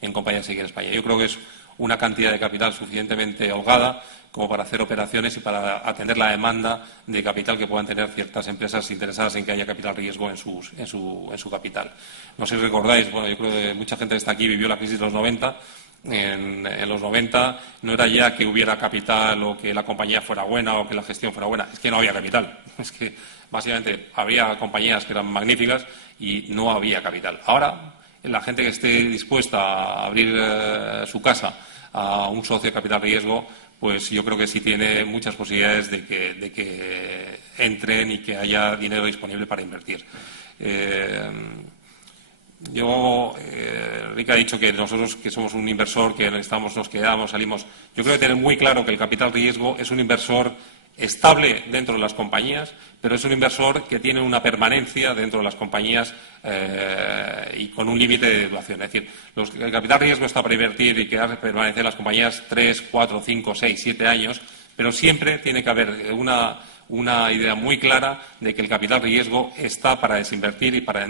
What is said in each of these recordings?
en compañías aquí en España. Yo creo que es una cantidad de capital suficientemente holgada como para hacer operaciones y para atender la demanda de capital que puedan tener ciertas empresas interesadas en que haya capital riesgo en su capital. No sé si recordáis, bueno, yo creo que mucha gente que está aquí vivió la crisis de los 90. En los 90 no era ya que hubiera capital o que la compañía fuera buena o que la gestión fuera buena, es que no había capital. Es que básicamente había compañías que eran magníficas y no había capital. Ahora, la gente que esté dispuesta a abrir su casa a un socio de capital riesgo, pues yo creo que sí tiene muchas posibilidades de que entren y que haya dinero disponible para invertir. Rick ha dicho que nosotros, que somos un inversor, que estamos, nos quedamos, salimos. Yo creo que tener muy claro que el capital riesgo es un inversor estable dentro de las compañías, pero es un inversor que tiene una permanencia dentro de las compañías y con un límite de duración. Es decir, el capital riesgo está para invertir y permanecer en las compañías 3, 4, 5, 6, 7 años, pero siempre tiene que haber una idea muy clara de que el capital riesgo está para desinvertir y para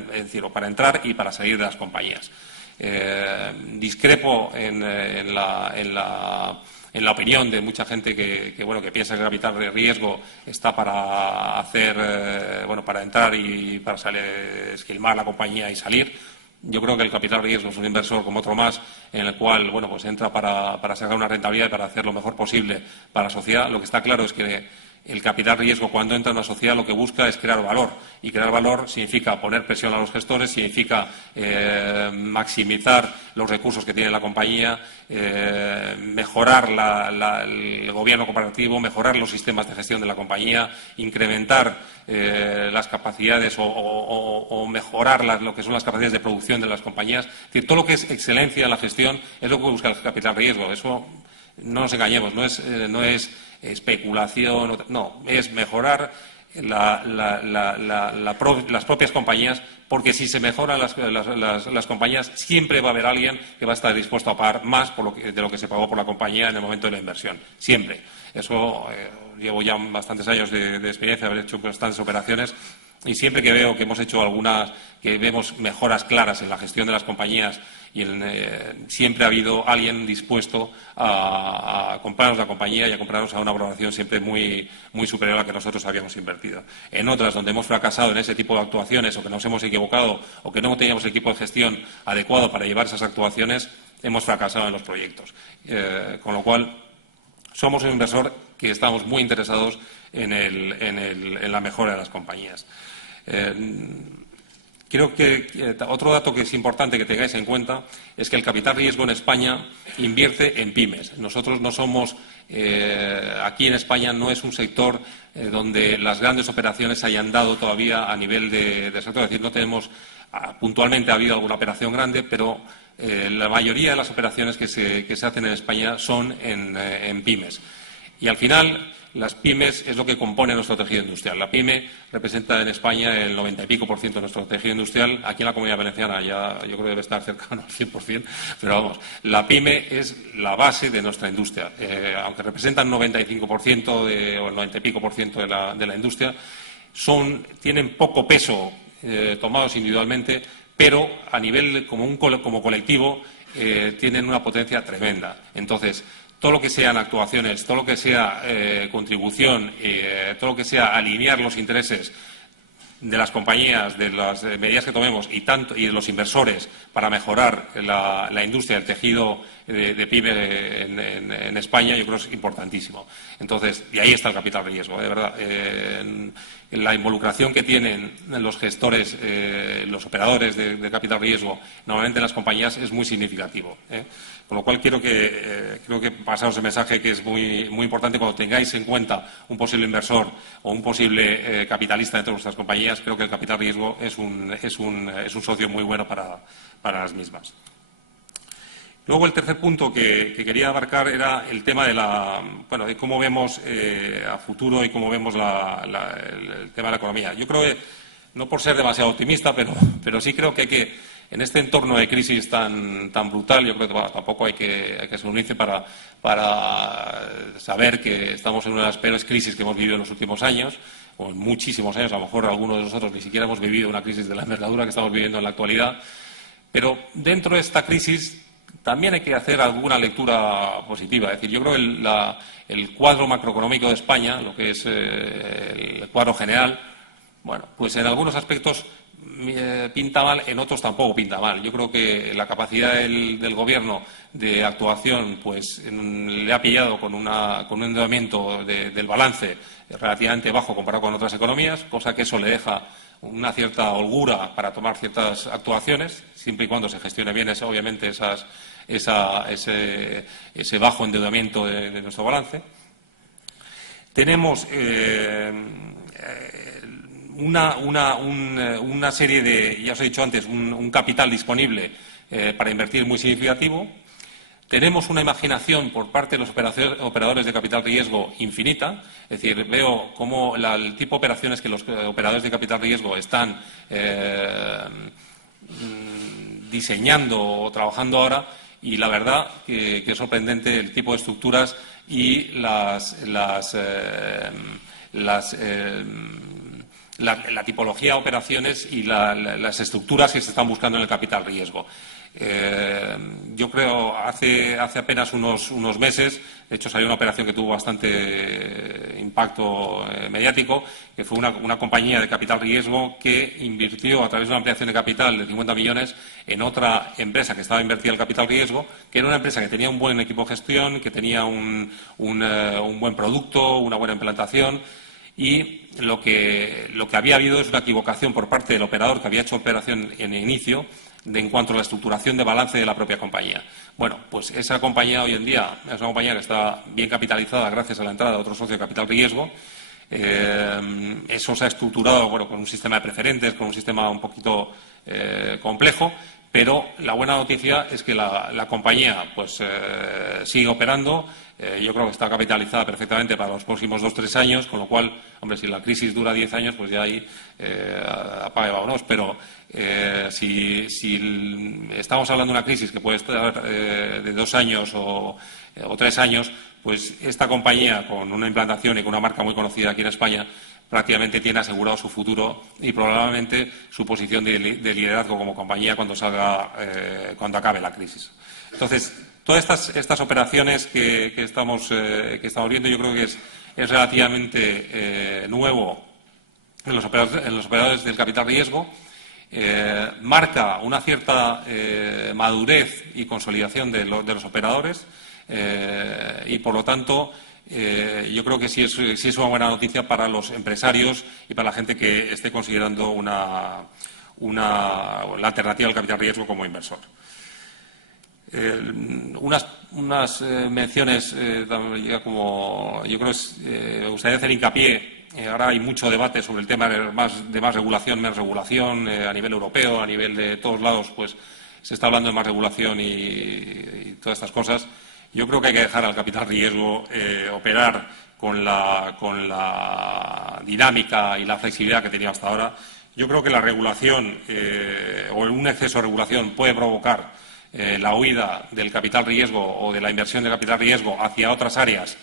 entrar y para salir de las compañías. Discrepo en la opinión de mucha gente que piensa que el capital de riesgo está para para entrar y para esquilmar la compañía y salir. Yo creo que el capital riesgo es un inversor como otro más, en el cual entra para sacar una rentabilidad y para hacer lo mejor posible para la sociedad. Lo que está claro es que el capital riesgo, cuando entra en una sociedad, lo que busca es crear valor. Y crear valor significa poner presión a los gestores, significa maximizar los recursos que tiene la compañía, mejorar el gobierno cooperativo, mejorar los sistemas de gestión de la compañía, incrementar las capacidades o mejorar lo que son las capacidades de producción de las compañías. Es decir, todo lo que es excelencia en la gestión es lo que busca el capital riesgo. Eso, no nos engañemos, no es especulación, no, es mejorar las propias compañías, porque si se mejoran las compañías, siempre va a haber alguien que va a estar dispuesto a pagar más de lo que se pagó por la compañía en el momento de la inversión. Siempre. Eso, llevo ya bastantes años de experiencia, haber hecho bastantes operaciones, y siempre que veo que hemos hecho que vemos mejoras claras en la gestión de las compañías, y siempre ha habido alguien dispuesto a comprarnos la compañía y a comprarnos a una valoración siempre muy, muy superior a la que nosotros habíamos invertido. En otras, donde hemos fracasado en ese tipo de actuaciones, o que nos hemos equivocado, o que no teníamos el equipo de gestión adecuado para llevar esas actuaciones, hemos fracasado en los proyectos. Con lo cual, somos un inversor que estamos muy interesados en la mejora de las compañías. Creo que otro dato que es importante que tengáis en cuenta es que el capital riesgo en España invierte en pymes. Nosotros no somos, aquí en España no es un sector donde las grandes operaciones se hayan dado todavía a nivel de sector. Es decir, no tenemos, puntualmente ha habido alguna operación grande, pero la mayoría de las operaciones que se hacen en España son en pymes. Y al final, las pymes es lo que compone nuestro tejido industrial. La pyme representa en España el 90 y pico % de nuestro tejido industrial. Aquí en la Comunidad Valenciana ya yo creo que debe estar cercano al 100%, pero vamos, la pyme es la base de nuestra industria. Aunque representan 95% o el 90 y pico % de la industria, tienen poco peso tomados individualmente, pero a nivel como colectivo tienen una potencia tremenda. Entonces, todo lo que sean actuaciones, todo lo que sea contribución, todo lo que sea alinear los intereses de las compañías, de las medidas que tomemos y de los inversores para mejorar la industria, el tejido de pyme en España, yo creo que es importantísimo. Entonces, y ahí está el capital riesgo, de verdad. La involucración que tienen los gestores, los operadores de capital riesgo, normalmente en las compañías, es muy significativo. Con lo cual creo que pasaros el mensaje, que es muy, muy importante cuando tengáis en cuenta un posible inversor o un posible capitalista dentro de vuestras compañías. Creo que el capital riesgo es un socio muy bueno para las mismas. Luego, el tercer punto que quería abarcar era el tema de cómo vemos a futuro y cómo vemos el tema de la economía. Yo creo que, no por ser demasiado optimista, pero sí creo que en este entorno de crisis tan brutal, yo creo que tampoco hay que reunirse para saber que estamos en una de las peores crisis que hemos vivido en los últimos años, o en muchísimos años. A lo mejor algunos de nosotros ni siquiera hemos vivido una crisis de la envergadura que estamos viviendo en la actualidad. Pero dentro de esta crisis también hay que hacer alguna lectura positiva. Es decir, yo creo que el cuadro macroeconómico de España, lo que es el cuadro general, bueno, pues en algunos aspectos pinta mal, en otros tampoco pinta mal. Yo creo que la capacidad del Gobierno de actuación pues le ha pillado con un endeudamiento del balance relativamente bajo comparado con otras economías, cosa que eso le deja una cierta holgura para tomar ciertas actuaciones, siempre y cuando se gestione bien, obviamente, ese bajo endeudamiento de nuestro balance. Tenemos una serie de, ya os he dicho antes, un capital disponible para invertir muy significativo. Tenemos una imaginación por parte de los operadores de capital riesgo infinita. Es decir, veo cómo el tipo de operaciones que los operadores de capital riesgo están diseñando o trabajando ahora, y la verdad que es sorprendente el tipo de estructuras y la tipología de operaciones y las estructuras que se están buscando en el capital riesgo. Yo creo hace apenas unos meses, de hecho salió una operación que tuvo bastante impacto mediático, que fue una compañía de capital riesgo que invirtió a través de una ampliación de capital de 50 millones en otra empresa que estaba invertida en el capital riesgo, que era una empresa que tenía un buen equipo de gestión, que tenía un buen producto, una buena implantación. Y lo que había habido es una equivocación por parte del operador que había hecho operación en el inicio en cuanto a la estructuración de balance de la propia compañía. Bueno, pues esa compañía hoy en día es una compañía que está bien capitalizada gracias a la entrada de otro socio de capital riesgo. Eso se ha estructurado con un sistema de preferentes, con un sistema un poquito complejo, pero la buena noticia es que la compañía pues sigue operando. Yo creo que está capitalizada perfectamente para los próximos 2 o 3 años, con lo cual, hombre, si la crisis dura 10 años, pues ya ahí apaga y vámonos. Pero si estamos hablando de una crisis que puede estar de 2 años o 3 años, pues esta compañía, con una implantación y con una marca muy conocida aquí en España, prácticamente tiene asegurado su futuro y probablemente su posición de liderazgo como compañía cuando acabe la crisis. Entonces, todas estas operaciones que estamos viendo, yo creo que es relativamente nuevo en los operadores del capital riesgo. Marca una cierta madurez y consolidación de los operadores y, por lo tanto, yo creo que sí es una buena noticia para los empresarios y para la gente que esté considerando la alternativa al capital riesgo como inversor. Unas menciones, ya como yo creo que me gustaría hacer hincapié. Ahora hay mucho debate sobre el tema de más regulación, menos regulación, a nivel europeo, a nivel de todos lados, pues se está hablando de más regulación y todas estas cosas. Yo creo que hay que dejar al capital riesgo operar con la dinámica y la flexibilidad que tenía hasta ahora. Yo creo que la regulación o un exceso de regulación puede provocar la huida del capital riesgo o de la inversión de capital riesgo hacia otras áreas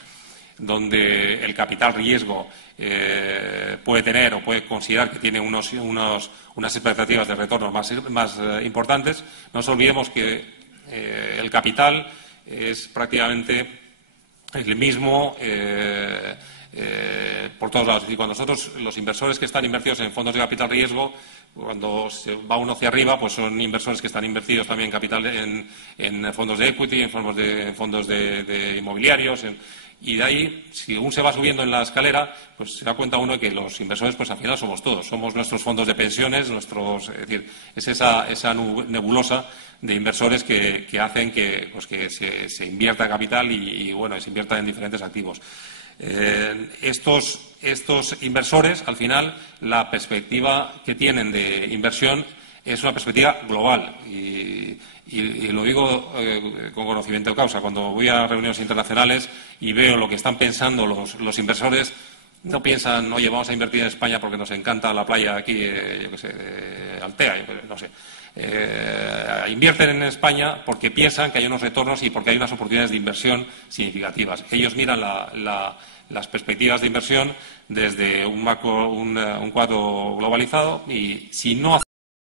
donde el capital riesgo puede tener o puede considerar que tiene unas expectativas de retorno más importantes. No nos olvidemos que el capital es prácticamente el mismo por todos lados. Es decir, cuando nosotros, los inversores que están invertidos en fondos de capital riesgo, cuando se va uno hacia arriba, pues son inversores que están invertidos también en fondos de equity, en fondos de inmobiliarios. Y de ahí, si uno se va subiendo en la escalera, pues se da cuenta uno de que los inversores, pues al final somos todos. Somos nuestros fondos de pensiones, es decir, es esa nebulosa de inversores que hacen que se invierta capital y se invierta en diferentes activos. Estos inversores, al final, la perspectiva que tienen de inversión es una perspectiva global y lo digo con conocimiento de causa. Cuando voy a reuniones internacionales y veo lo que están pensando los inversores, no piensan, oye, vamos a invertir en España porque nos encanta la playa aquí, yo qué sé, Altea, no sé. Invierten en España porque piensan que hay unos retornos y porque hay unas oportunidades de inversión significativas. Ellos miran las perspectivas de inversión desde un cuadro globalizado y si no